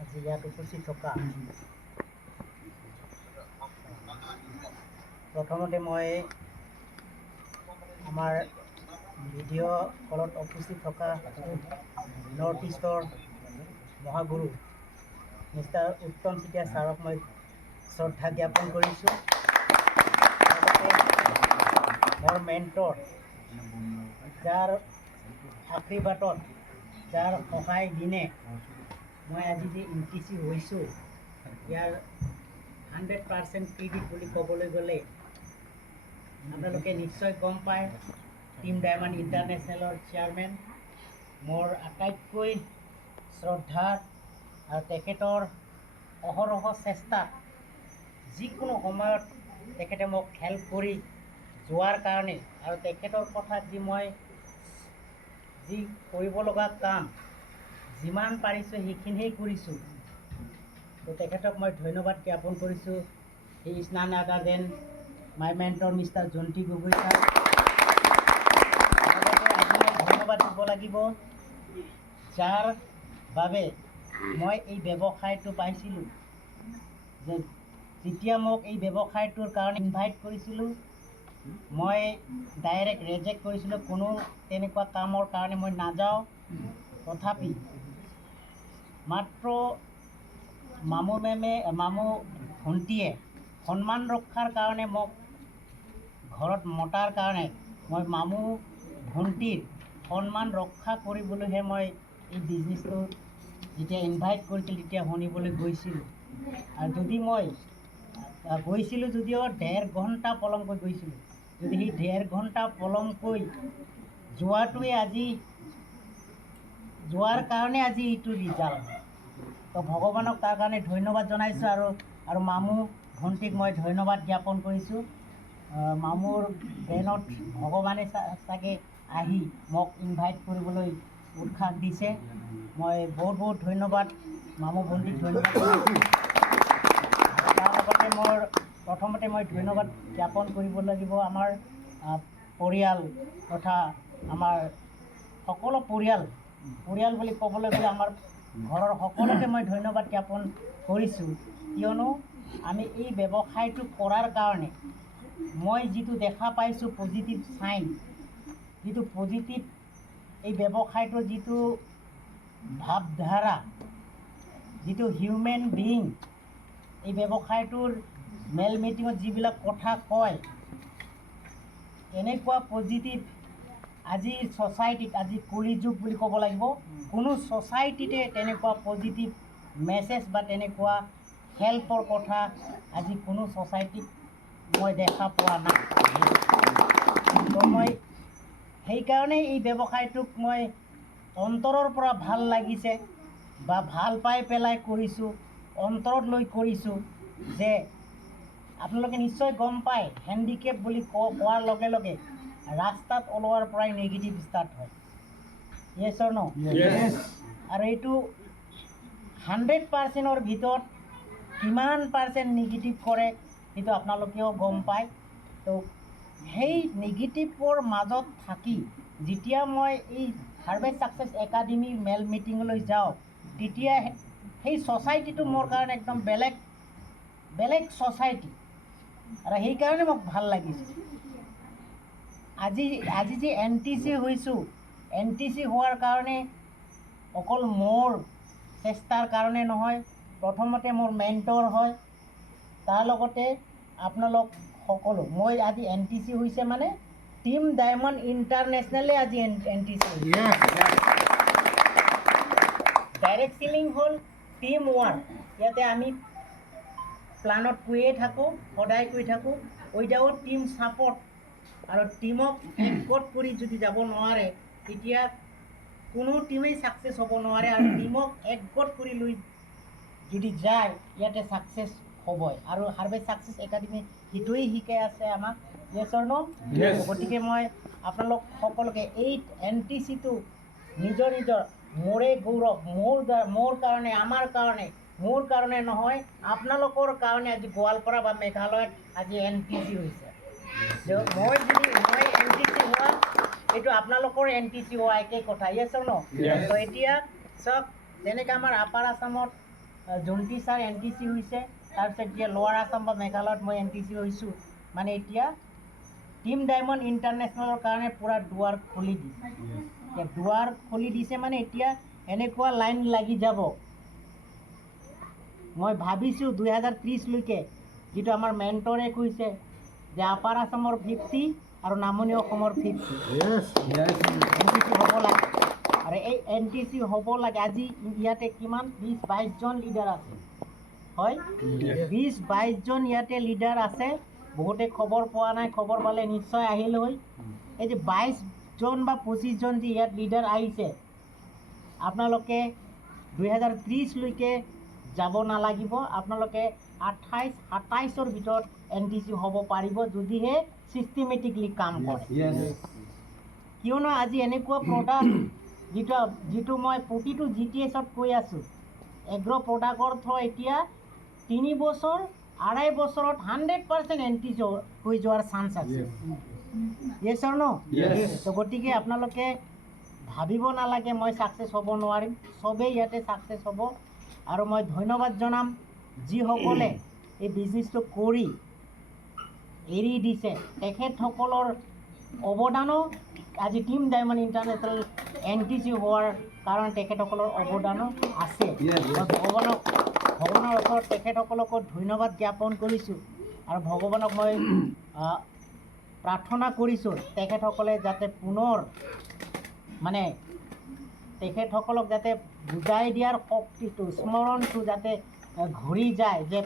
আজি ইয়াত উপস্থিত থকা প্ৰথমতে মই আমাৰ ভিডিঅ' কলত উপস্থিত থকা নৰ্থ ইষ্টৰ মহাগুৰু মিষ্টাৰ উত্তম চেতিয়া ছাৰক মই শ্ৰদ্ধা জ্ঞাপন কৰিছোঁ। মোৰ মেণ্টৰ, যাৰ আশীৰ্বাদত, যাৰ সহায় দিনে মই আজি যে NTC হৈছোঁ, ইয়াৰ 100% ক্ৰেডিট বুলি ক'বলৈ গ'লে আপোনালোকে নিশ্চয় গম পায়, টিম ডায়মণ্ড ইণ্টাৰনেশ্যনেলৰ চেয়াৰমেন মোৰ আটাইতকৈ শ্ৰদ্ধাৰ আৰু তেখেতৰ অহৰহ চেষ্টা, যিকোনো সময়ত তেখেতে মোক হেল্প কৰি যোৱাৰ কাৰণে আৰু তেখেতৰ কথাত যি কৰিব লগা কাম যিমান পাৰিছোঁ সেইখিনিহে কৰিছোঁ। তো তেখেতক মই ধন্যবাদ জ্ঞাপন কৰিছোঁ। হি is none other than my mentor mister Jonty Gogoi sir. লগতে আজি মই ধন্যবাদ দিব লাগিব, যাৰ বাবে মই এই ব্যৱসায়টো পাইছিলোঁ। যেতিয়া মোক এই ব্যৱসায়টোৰ কাৰণে ইনভাইট কৰিছিলোঁ, মই ডাইৰেক্ট ৰেজেক্ট কৰিছিলোঁ, কোনো তেনেকুৱা কামৰ কাৰণে মই নাযাওঁ। তথাপি মাত্ৰ মামু ভণ্টীয়ে সন্মান ৰক্ষাৰ কাৰণে মোক ঘৰত মতাৰ কাৰণে মই মামু ভণ্টীৰ সন্মান ৰক্ষা কৰিবলৈহে মই এই বিজনেছটো যেতিয়া ইনভাইট কৰিছিল তেতিয়া শুনিবলৈ গৈছিলোঁ। আৰু যদি মই গৈছিলোঁ যদিও 1.5 ঘণ্টা পলমকৈ গৈছিলোঁ, যদি সেই 1.5 ঘণ্টা পলমকৈ যোৱাৰ কাৰণে আজি এইটো ৰিজাল্ট। তো ভগৱানক তাৰ কাৰণে ধন্যবাদ জনাইছোঁ আৰু মামু ভণ্টীক মই ধন্যবাদ জ্ঞাপন কৰিছোঁ। মামুৰ ব্ৰেইনত ভগৱানে চাগে আহি মোক ইনভাইট কৰিবলৈ উৎসাহ দিছে। মই বহুত বহুত ধন্যবাদ মামু ভণ্টীক ধন্যবাদ জনাইছোঁ। তাৰ লগতে প্ৰথমতে মই ধন্যবাদ জ্ঞাপন কৰিব লাগিব আমাৰ পৰিয়াল তথা আমাৰ সকলো পৰিয়াল বুলি ক'বলৈ গ'লে আমাৰ ঘৰৰ সকলোকে মই ধন্যবাদ জ্ঞাপন কৰিছোঁ। কিয়নো আমি এই ব্যৱসায়টো কৰাৰ কাৰণে মই যিটো দেখা পাইছোঁ পজিটিভ চাইন, যিটো পজিটিভ এই ব্যৱসায়টোৰ যিটো ভাৱধাৰা, যিটো হিউমেন বিইং এই ব্যৱসায়টোৰ মেল মিটিঙত যিবিলাক কথা কয়, এনেকুৱা পজিটিভ আজিৰ ছ'চাইটিত, আজি কলিযুগ বুলি ক'ব লাগিব, কোনো ছ'চাইটিতে তেনেকুৱা পজিটিভ মেছেজ বা তেনেকুৱা হেল্পৰ কথা আজি কোনো ছ'চাইটিত মই দেখা পোৱা নাই। তো মই সেইকাৰণে এই ব্যৱসায়টোক মই অন্তৰৰ পৰা ভাল লাগিছে বা ভাল পাই পেলাই কৰিছোঁ, অন্তৰত লৈ কৰিছোঁ। যে আপোনালোকে নিশ্চয় গম পায়, হেণ্ডিকেপ বুলি কোৱাৰ লগে লগে ৰাস্তাত ওলোৱাৰ পৰাই নেগেটিভ ষ্টাৰ্ট হয়। য়েছ অৰ ন'? আৰু এইটো 100%ৰ ভিতৰত কিমান পাৰ্চেণ্ট নিগেটিভ কৰে সেইটো আপোনালোকেও গম পায়। তো সেই নিগেটিভৰ মাজত থাকি যেতিয়া মই এই হাৰ্ভেষ্ট ছাকচেছ একাডেমী মেল মিটিঙলৈ যাওঁ, তেতিয়া সেই ছ'চাইটিটো মোৰ কাৰণে একদম বেলেগ ছ'চাইটি। আৰু সেইকাৰণে মোক ভাল লাগিছে। আজি যে NTC হৈছোঁ, NTC হোৱাৰ কাৰণে অকল মোৰ চেষ্টাৰ কাৰণে নহয়, প্ৰথমতে মোৰ মেণ্টৰ হয়, তাৰ লগতে আপোনালোক সকলো। মই আজি NTC হৈছে মানে টিম ডায়মণ্ড ইণ্টাৰনেশ্যনেলে আজি NTC হৈছে। ডাইৰেক্ট চিলিং হ'ল টিম ৱাৰ্ক। ইয়াতে আমি প্লানত কৈয়ে থাকোঁ, সদায় কৈ থাকোঁ, উইদাউট টিম ছাপৰ্ট আৰু টিমক একগোট কৰি যদি যাব নোৱাৰে, তেতিয়া কোনো টিমেই ছাকচেছ হ'ব নোৱাৰে। আৰু টিমক একগোট কৰি লৈ যদি যায়, ইয়াতে ছাকচেছ হ'বই। আৰু হাৰ্ভেষ্ট ছাকচেছ একাডেমি সেইটোৱেই শিকাই আছে আমাক। য়েছ অৰ ন'? গতিকে মই আপোনালোক সকলোকে এই NTCটো নিজৰ মোৰেই গৌৰৱ, মোৰ কাৰণে, আমাৰ কাৰণে, মোৰ কাৰণে নহয়, আপোনালোকৰ কাৰণে আজি গোৱালপাৰা বা মেঘালয়ত আজি NTC হৈছে। মই NTC হোৱা, এইটো আপোনালোকৰ NTC হোৱা একেই কথা। য়েছ অৰ ন'? তো এতিয়া চাওক যেনেকৈ আমাৰ আপাৰ আছামত জন্টি ছাৰ NTC হৈছে, তাৰপিছত এতিয়া লোৱাৰ আছাম বা মেঘালয়ত মই NTC হৈছোঁ। মানে এতিয়া টিম ডায়মণ্ড ইণ্টাৰনেশ্যনেলৰ কাৰণে পূৰা দুৱাৰ খুলি দিছে। এতিয়া দুৱাৰ খুলি দিছে মানে এতিয়া এনেকুৱা লাইন লাগি যাব। মই ভাবিছোঁ 2030লৈকে যিটো আমাৰ মেণ্টৰে কৈছে যে আপাৰ আছামৰ 50 আৰু নামনি অসমৰ 50 NTC হ'ব লাগে। আৰু এই NTC হ'ব লাগে। আজি ইয়াতে কিমান 20-22 জন লিডাৰ আছে, হয় 20-22 জন ইয়াতে লিডাৰ আছে। বহুতে খবৰ পোৱা নাই, খবৰ পালে নিশ্চয় আহিল হয়। এই যে 22 জন বা 25 জন যে ইয়াত লিডাৰ আহিছে, আপোনালোকে 2030লৈকে যাব নালাগিব। আপোনালোকে 28-27ৰ ভিতৰত NTC হ'ব পাৰিব যদিহে ছিষ্টেমেটিকলি কাম কৰে। কিয়নো আজি এনেকুৱা প্ৰডাক্ট যিটো মই প্ৰতিটো GTSত কৈ আছোঁ, এগ্ৰ' প্ৰডাক্টৰ থ্ৰ এতিয়া 3 বছৰ 2.5 বছৰত 100% NTC হৈ যোৱাৰ চান্স আছে। য়েছ অৰ ন'? তো গতিকে আপোনালোকে ভাবিব নালাগে মই ছাকচেছ হ'ব নোৱাৰিম। চবেই ইয়াতে ছাকচেছ হ'ব। আৰু মই ধন্যবাদ জনাম যিসকলে এই বিজনেছটো কৰি এৰি দিছে, তেখেতসকলৰ অৱদানো আজি টিম ডায়মণ্ড ইণ্টাৰনেশ্যনেল NTC হোৱাৰ কাৰণ তেখেতসকলৰ অৱদানো আছে। মই ভগৱানৰ ওচৰত তেখেতসকলকো ধন্যবাদ জ্ঞাপন কৰিছোঁ। আৰু ভগৱানক মই প্ৰাৰ্থনা কৰিছোঁ তেখেতসকলে যাতে পুনৰ মানে তেখেতসকলক যাতে বুজাই দিয়াৰ শক্তিটো, স্মৰণটো যাতে ঘূৰি যায় যে